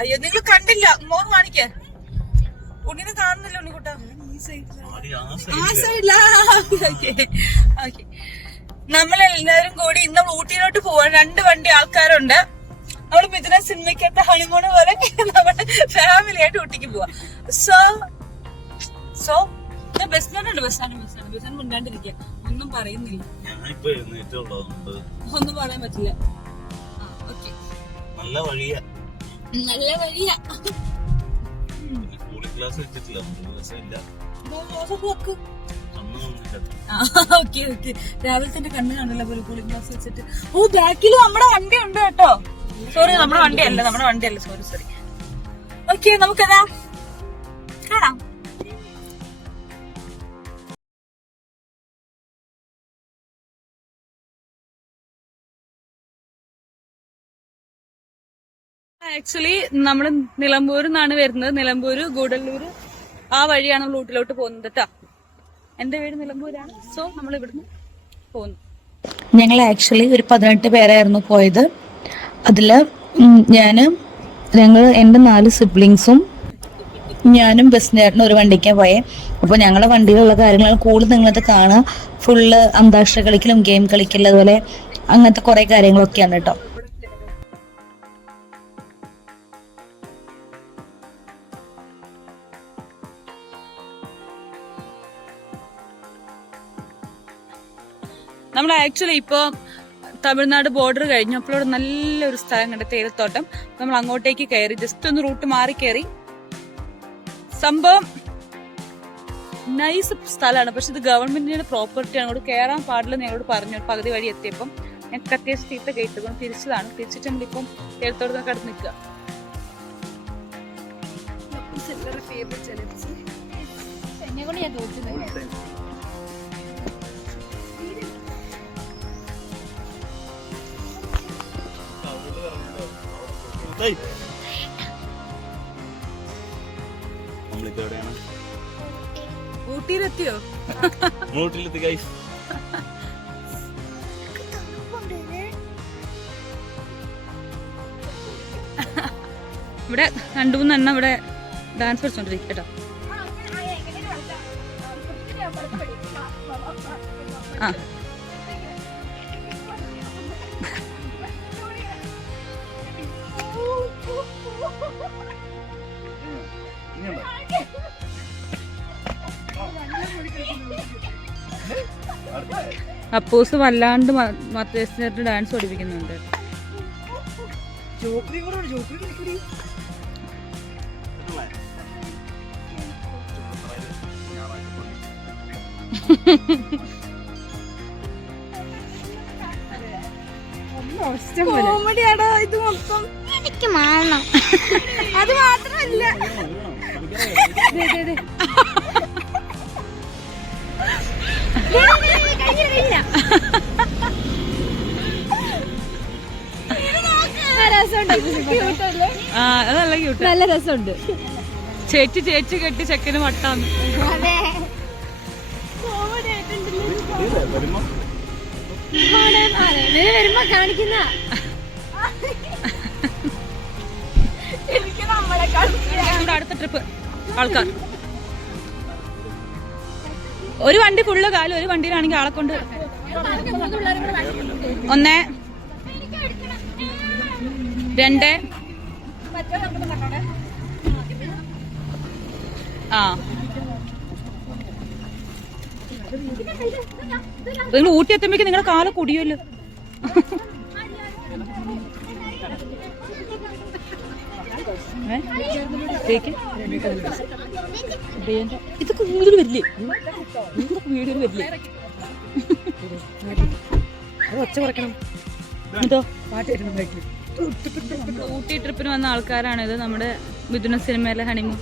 അയ്യോ നിങ്ങൾ കണ്ടില്ല. മോൻ കാണിക്ക. ഉണ്ണിനെ കാണുന്നില്ല ഉണ്ണിക്കുട്ട. നമ്മൾ എല്ലാവരും കൂടി ഇന്ന് ഊട്ടിയിലോട്ട് പോവാൻ രണ്ട് വണ്ടി ആൾക്കാരുണ്ട്. നമ്മൾ മിഥുന സിനിമയ്ക്കത്തെ ഹണിമൂണ് പോലെ നമ്മുടെ ഫാമിലി ആയിട്ട് ഊട്ടിക്ക് പോവാ. സോ സോ ബസ്സിനോട്ടുണ്ട് ബസ്സാണ് ബസ്സാണ് ബസ്സിന് മിണ്ടാണ്ടിരിക്കുക ഒന്നും പറയുന്നില്ല. ഞാനിപ്പോ എഴുന്നേറ്റുള്ളതുകൊണ്ട് ഒന്നും പറയാൻ പറ്റില്ല. നല്ല വഴിയാ. നല്ല വഴിയാ. കൂളിംഗ് ഗ്ലാസ് വെച്ചിട്ടില്ല ഓക്കെ ഓക്കെ രാവിലെ തന്നെ കണ്ണ് കാണില്ല പോലെ കൂളിംഗ് ഗ്ലാസ് വെച്ചിട്ട്. ഓ ബാക്കിൽ നമ്മുടെ വണ്ടി ഉണ്ട് കേട്ടോ. സോറി നമ്മുടെ വണ്ടി അല്ല നമ്മുടെ വണ്ടി അല്ല. സോറി സോറി ഓക്കെ നമുക്കതാ ആക്ച്വലി നമ്മൾ നിലമ്പൂരിൽ നിന്നാണ് വരുന്നത്. നിലമ്പൂര് ഗൂഡല്ലൂര് ആ വഴിയാണ് നമ്മൾ ഊട്ടിലോട്ട് പോകുന്നത് കേട്ടോ എന്റെ വീട് നിലമ്പൂരാണ്. സോ നമ്മൾ ഇവിടുന്ന് പോകുന്നു. ഞങ്ങൾ ആക്ച്വലി ഒരു പതിനെട്ട് പേരായിരുന്നു പോയത്. അതിൽ ഞാൻ ഞങ്ങൾ എന്റെ നാല് സിബ്ലിങ്സും ഞാനും ബസ്സിനായിരുന്നു ഒരു വണ്ടിക്കാണ് പോയെ. അപ്പോൾ ഞങ്ങളുടെ വണ്ടിയിലുള്ള കാര്യങ്ങൾ കൂടുതൽ നിങ്ങളത് കാണുക ഫുള്ള് അന്താക്ഷര കളിക്കലും ഗെയിം കളിക്കലും അതുപോലെ അങ്ങനത്തെ കുറേ കാര്യങ്ങളൊക്കെയാണ് കേട്ടോ നമ്മൾ ആക്ച്വലി ഇപ്പോൾ തമിഴ്നാട് ബോർഡർ കഴിഞ്ഞപ്പോൾ അവിടെ നല്ലൊരു സ്ഥലം കണ്ട് തേയിലത്തോട്ടം. നമ്മൾ അങ്ങോട്ടേക്ക് കയറി ജസ്റ്റ് ഒന്ന് റൂട്ട് മാറി കയറി. സംഭവം നൈസ് സ്ഥലമാണ്. പക്ഷെ ഇത് ഗവൺമെന്റിന്റെ പ്രോപ്പർട്ടിയാണ് അങ്ങോട്ട് കയറാൻ പാടില്ലെന്ന് ഞങ്ങളോട് പറഞ്ഞു. പകുതി വഴി എത്തിയപ്പം ഞങ്ങൾക്ക് അത്യാവശ്യം തീറ്റ കേട്ടു. തിരിച്ചതാണ്. തിരിച്ചിട്ട് നമ്മളിപ്പം തേയിലത്തോട്ടത്തിൽ കടന്ന് നിൽക്കുക. നമ്മളിപ്പോ എവിടെയാണ് ഊട്ടിയിലെത്തിയോ? മൂട്ടിലെത്തി ഗൈസ് ഇവിടെ രണ്ടു മൂന്നെണ്ണം ഇവിടെ ഡാൻസ് പഠിച്ചോണ്ടിരിക്കും കേട്ടോ. ആ. അപ്പോസ് വല്ലാണ്ട് മത്തേസിനായിട്ട് ഡാൻസ് പഠിപ്പിക്കുന്നുണ്ട്. കോമഡിയാടോ ഇത് മൊത്തം. എനിക്ക് മാറണം. അത് മാത്രമല്ല. ആ അതല്ല ക്യൂട്ട് നല്ല രസമുണ്ട്. ചേച്ചി ചേച്ചി കെട്ടി ചെക്കന് വട്ടാന്ന് വരുമ്പോ കാണിക്കുന്ന. അടുത്ത ട്രിപ്പ് ആൾക്കാർ. ഒരു വണ്ടി ഫുള്ള് കാലും ഒരു വണ്ടിയിലാണെങ്കിൽ ആളെ കൊണ്ട് ഒന്ന് രണ്ട് ആ. നിങ്ങൾ ഊട്ടി എത്തുമ്പോ നിങ്ങളുടെ കാൽ കുടിയുമല്ലോ. ഏ? ഇതേക്ക്? വീഡിയോ വരില്ലേ? ഇതൊക്കെ വീഡിയോ വരില്ലേ? ഒച്ച കുറയ്ക്കണം. എന്തോ? ഊട്ടി ട്രിപ്പിന് വന്ന ആൾക്കാരാണ് ആൾക്കാരാണിത് നമ്മുടെ മിഥുന സിനിമയിലെ ഹണിമൂൺ.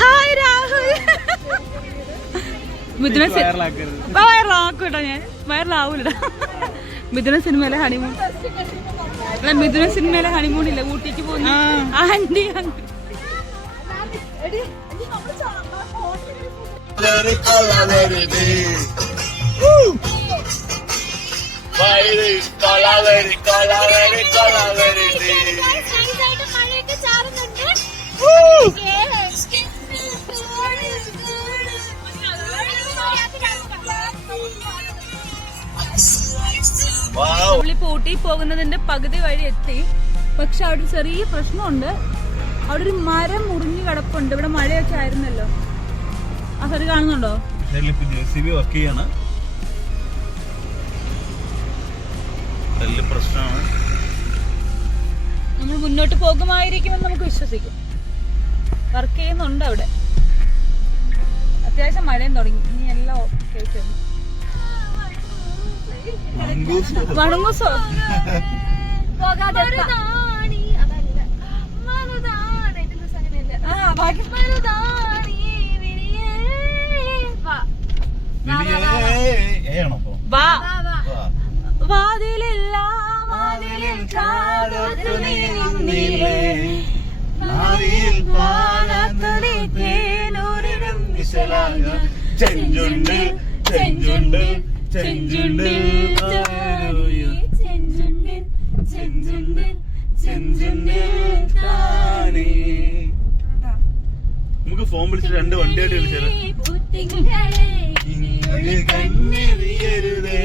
ഹായ് രാഹുൽ. മിഥുന വയറിലാക്കൂട്ടോ ഞാൻ. വയറിലാവൂലടാ മിഥുന സിനിമയിലെ ഹണിമൂൺ. അല്ല മിഥുന സിനിമയിലെ ഹണിമൂൺ ഇല്ല ഊട്ടിക്ക് പോകുന്ന ആന്റി Let നമ്മളിപ്പോ ഊട്ടി പോകുന്നതിന്റെ പകുതി വഴി എത്തി. പക്ഷെ അവിടെ ചെറിയ പ്രശ്നമുണ്ട്. അവിടെ ഒരു മരം മുറിഞ്ഞു കിടപ്പുണ്ട്. ഇവിടെ മഴയൊക്കെ ആയിരുന്നല്ലോ. ആ സരി കാണുന്നുണ്ടോ? വർക്ക് ചെയ്യാണ്. പ്രശ്നമാണ്. നമ്മൾ മുന്നോട്ട് പോകുമായിരിക്കുമെന്ന് നമുക്ക് വിശ്വസിക്കും. വർക്ക് ചെയ്യുന്നുണ്ട് അവിടെ. അത്യാവശ്യം മഴയും തുടങ്ങി. ഇനി എല്ലാം കേട്ടു വണങ്ങൂസോ വണങ്ങൂസോ ചെഞ്ചുണ്ട് ചെഞ്ചുണ്ട് ചെഞ്ചുണ്ട് ഫോൺ വിളിച്ച് രണ്ട് വണ്ടിയായിട്ട് കണ്ണെറിയരുതേ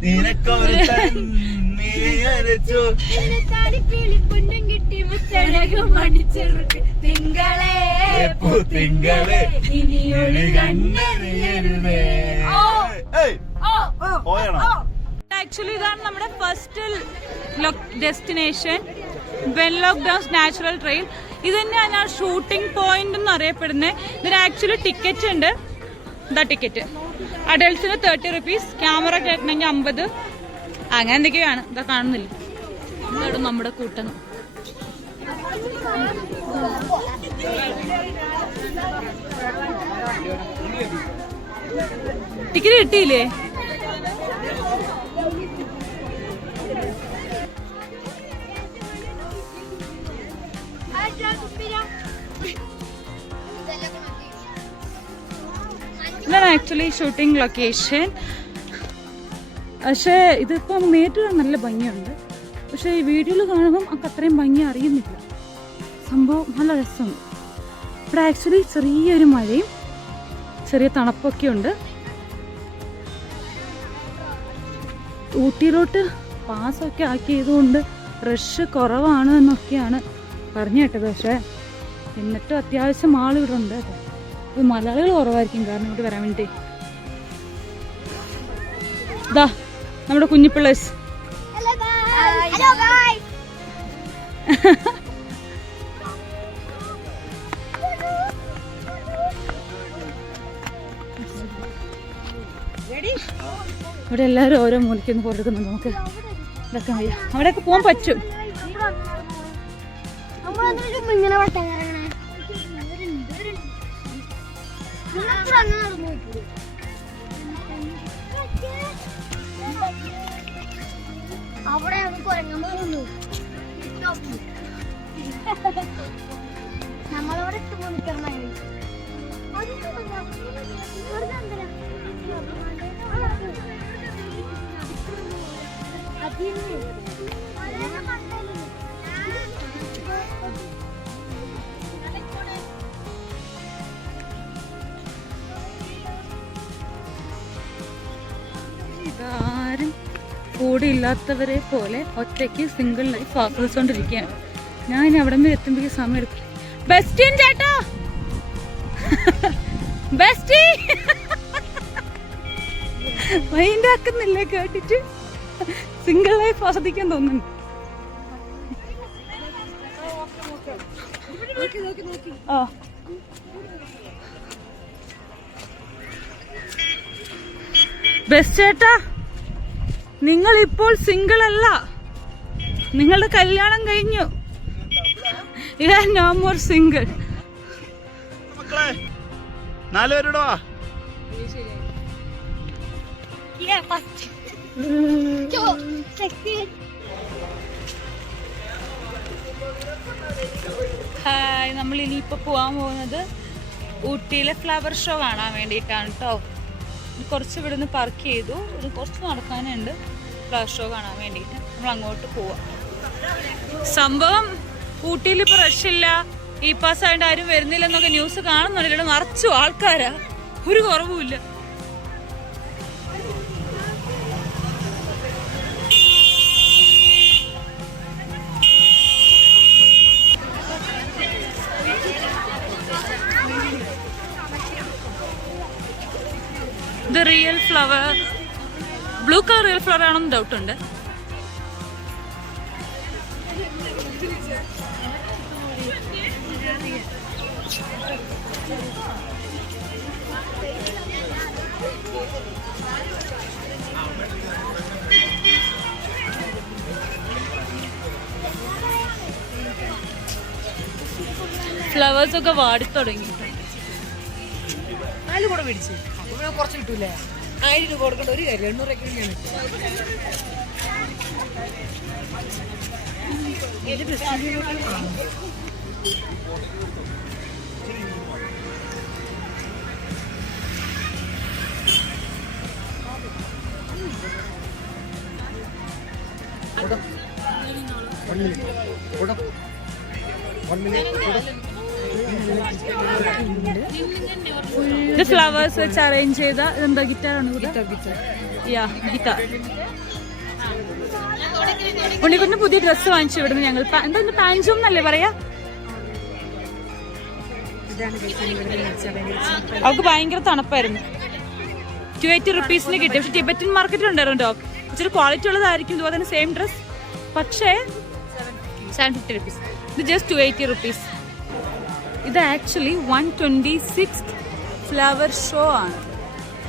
നിനക്കൊരു തിങ്കളെ തിങ്കളെ? ഇനിയൊരു കണ്ണെറിയരുതേ ഏയ് പോയണോ ആക്ച്വലി ഇതാണ് നമ്മുടെ first destination Wenlock Downs natural trail ഇത് തന്നെയാണ് ഷൂട്ടിംഗ് പോയിന്റ് എന്ന് അറിയപ്പെടുന്നത്. ഇതിന് ആക്ച്വലി ടിക്കറ്റ് ഉണ്ട്. ഇതാ ടിക്കറ്റ് അഡൾട്ട്സിന് തേർട്ടി റുപ്പീസ് ക്യാമറ കേട്ടണമെങ്കിൽ അമ്പത്. അങ്ങനെ എന്തൊക്കെയാണ്? ഇതാ കാണുന്നില്ല? നമ്മുടെ കൂട്ടം. ടിക്കറ്റ് കിട്ടിയില്ലേ? ഇതാണ് ആക്ച്വലി ഷൂട്ടിംഗ് ലൊക്കേഷൻ പക്ഷേ ഇതിപ്പം നേരിട്ട് നല്ല ഭംഗിയുണ്ട്. പക്ഷേ ഈ വീഡിയോയിൽ കാണുമ്പം നമുക്ക് അത്രയും ഭംഗി അറിയുന്നില്ല. സംഭവം നല്ല രസമുണ്ട്. ഇവിടെ ആക്ച്വലി ചെറിയൊരു മഴയും ചെറിയ തണുപ്പൊക്കെ ഉണ്ട്. ഊട്ടിയിലോട്ട് പാസ്സൊക്കെ ആക്കിയതുകൊണ്ട് റഷ് കുറവാണ് എന്നൊക്കെയാണ് പറഞ്ഞു കേട്ടത്. പക്ഷേ എന്നിട്ടും അത്യാവശ്യം ആളിവിടെ ഉണ്ട് കേട്ടോ ഇത് മലയാളികൾ കുറവായിരിക്കും കാരണം ഇങ്ങോട്ട് വരാൻ വേണ്ടി ഇതാ നമ്മുടെ കുഞ്ഞിപ്പിള്ളേസ്. ഇവിടെ എല്ലാവരും ഓരോ മൂലയ്ക്ക് ഒന്ന് പോലെടുക്കുന്നുണ്ട് നമുക്ക്. ഇതൊക്കെ അവിടെയൊക്കെ പോകാൻ പറ്റും. ഇങ്ങനെ അവിടെ പോകുന്നു നമ്മളവിടെ എത്തുമ്പോൾ നിൽക്കണം ഇതാരും കൂടെ ഇല്ലാത്തവരെ പോലെ ഒറ്റയ്ക്ക് സിംഗിൾ ലൈഫ് ആസ്വദിച്ചുകൊണ്ടിരിക്കുകയാണ് ഞാൻ ഇനി അവിടെ നിന്ന് എത്തുമ്പോഴേക്കും സമയം എടുക്കും ബെസ്റ്റിൻ ചേട്ടാ! ബെസ്റ്റി മൈൻഡ് ആക്കുന്നില്ലേ കേട്ടിട്ട്? സിംഗിൾ ലൈഫ് ആസ്വദിക്കാൻ തോന്നുന്നു. ബെസ്റ്റ് ചേട്ടാ! നിങ്ങൾ ഇപ്പോൾ സിംഗിൾ അല്ല നിങ്ങളുടെ കല്യാണം കഴിഞ്ഞു. നോ മോർ സിംഗിൾ മക്കളെ നാലുപേരുടെ വാ. ഹായ് നമ്മൾ ഇനിയിപ്പോ പോവാൻ പോകുന്നത് ഊട്ടിയിലെ ഫ്ലവർ ഷോ കാണാൻ വേണ്ടിയിട്ടാണ് കേട്ടോ കുറച്ച് ഇവിടെ നിന്ന് പാർക്ക് ചെയ്തു. ഇത് കുറച്ച് നടക്കാനുണ്ട്. ഫ്ലാഷ് ഷോ കാണാൻ വേണ്ടിയിട്ട് നമ്മൾ അങ്ങോട്ട് പോവാം. സംഭവം ഊട്ടിയിൽ ഇപ്പൊ റഷില്ല ഈ പാസ് ആയിട്ട് ആരും വരുന്നില്ലെന്നൊക്കെ ന്യൂസ് കാണുന്നുണ്ട്. ഇവിടെ നിറച്ചു ആൾക്കാരാ. ഒരു കുറവുമില്ല. Real flower blue colour real flower ആണെന്ന് ഡൗട്ട് ഉണ്ട്. ഫ്ലവേഴ്സൊക്കെ വാടി തുടങ്ങി. നാല് കൂടെ മേടിച്ചു അപ്പൊ പിന്നെ കുറച്ച് കിട്ടൂലേ. ആയിരം രൂപ കൊടുക്കേണ്ട ഒരു കാര്യം എണ്ണൂറ് രൂപയ്ക്കാണ് ഇത് ഫ്ലവേഴ്സ് വെച്ച് അറേഞ്ച് ചെയ്ത ഇതെന്താ ഗിറ്റാറാണ് യാ ഗിറ്റാർ ഉണ്ണിക്കുട്ടിന് പുതിയ ഡ്രസ്സ് വാങ്ങിച്ചു ഇവിടുന്ന് ഞങ്ങൾ. എന്താ പാൻസും എന്നല്ലേ പറയാ? അവൾക്ക് ഭയങ്കര തണുപ്പായിരുന്നു. ടു എയ്റ്റി റുപ്പീസിന് കിട്ടി. പക്ഷെ ടിബറ്റൻ മാർക്കറ്റിൽ ഉണ്ടായിരുന്നു ഡോഗ് ഇച്ചിരി ക്വാളിറ്റി ഉള്ളതായിരിക്കും ഇതുപോലെ തന്നെ സെയിം ഡ്രസ് പക്ഷേ സെവൻ ഫിഫ്റ്റി റുപ്പീസ് ഇത് ജസ്റ്റ് ടു എയ്റ്റി റുപ്പീസ് ഇത് actually one twenty six flower show ആണ്.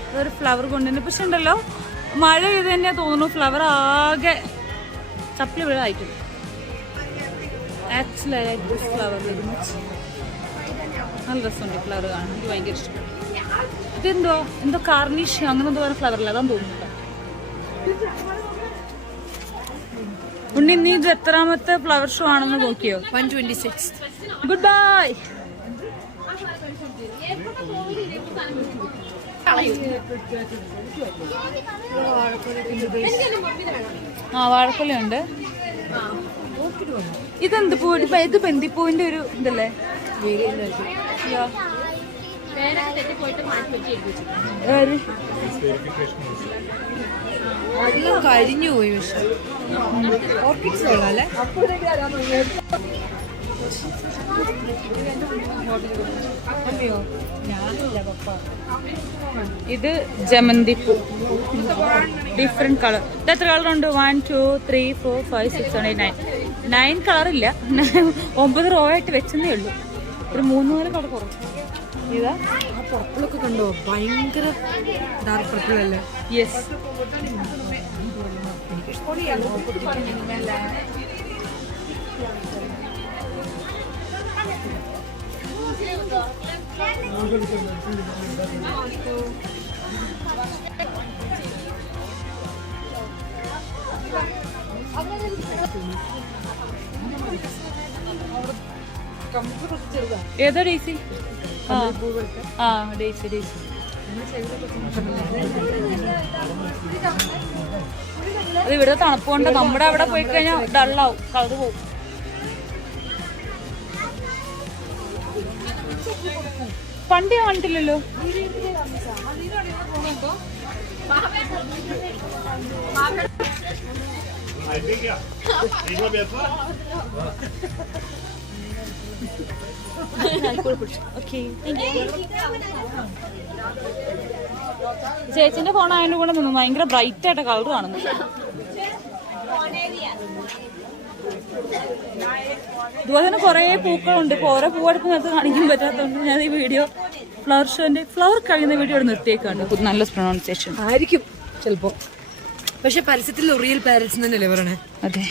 ഇതൊരു ഫ്ലവർ കൊണ്ടുതന്നെ പക്ഷെ ഉണ്ടല്ലോ മഴ ഇത് തന്നെ തോന്നുന്നു ഫ്ലവർ ആകെ ചപ്പിളി ആയിട്ടുണ്ട് actually I like this flower very much നല്ല രസമുണ്ട് ഫ്ലവർ കാണാൻ. എനിക്ക് ഭയങ്കര ഇഷ്ടം. ഇതെന്തോ? എന്തോ കാർണിഷ് അങ്ങനെ എന്തോ ഫ്ലവർ ഫ്ലവറില്ല അതാന്ന് തോന്നുന്നു ഉണ്ണി നീ ഇത് എത്രാമത്തെ ഫ്ലവർ ഷോ ആണെന്ന് നോക്കിയോ? One twenty six good bye ആ വാഴക്കൊലയുണ്ട് ഇതെന്ത് പൂ? ഇത് ബന്ദിപ്പൂവിന്റെ ഒരു ഇതല്ലേ? എല്ലാം കരിഞ്ഞു പോയി പക്ഷെ. ഓർക്കിഡ്സ് കൊള്ളാം അല്ലേ ഇത് ജമന്തി പൂ. ഡിഫറെന്റ് കളർ ഇത് എത്ര കളർ ഉണ്ട്? One two three four five six seven eight nine nine colour ഇല്ല. ഒമ്പത് റോ ആയിട്ട് വെച്ചെന്നേ ഉള്ളൂ. ഒരു മൂന്ന് നാല് കളർ കുറവ്. ഇതാ. ആ പർപ്പിളൊക്കെ കണ്ടോ? ഭയങ്കര ഡാർക്ക് പർപ്പിൾ അല്ലേ? യെസ് ഏതാ ഡേസി? ആ. ആ ഡേസി ഡേസി. അത് ഇവിടെ തണുപ്പ് കൊണ്ട് നമ്മുടെ അവിടെ പോയി കഴിഞ്ഞാൽ ഡള്ളാവും കളറ് പോവും പണ്ട് ഞാൻ കണ്ടില്ലല്ലോ ചേച്ചിന്റെ ഫോൺ ആയതുകൊണ്ട് കൂടെ നിന്ന്. ഭയങ്കര ബ്രൈറ്റ് ആയിട്ട് കളർ കാണുന്നു. ഇതുപോലെ തന്നെ കുറേ പൂക്കളുണ്ട്. ഇപ്പൊ ഓരോ പൂവെടുപ്പ് കാണിക്കാൻ പറ്റാത്തതുകൊണ്ട് ഞാൻ ഈ വീഡിയോ ഫ്ലവർ ഷോന്റെ ഫ്ലവർ കഴിയുന്ന വീഡിയോ ഇവിടെ നിർത്തിയേക്കാണ്. നല്ല പ്രൊണൗൺസിയേഷൻ ആയിരിക്കും ചിലപ്പോ. പക്ഷെ പരസ്യത്തിൽ റിയൽ തന്നെ തന്നെയല്ലേ പറയണേ അതെ.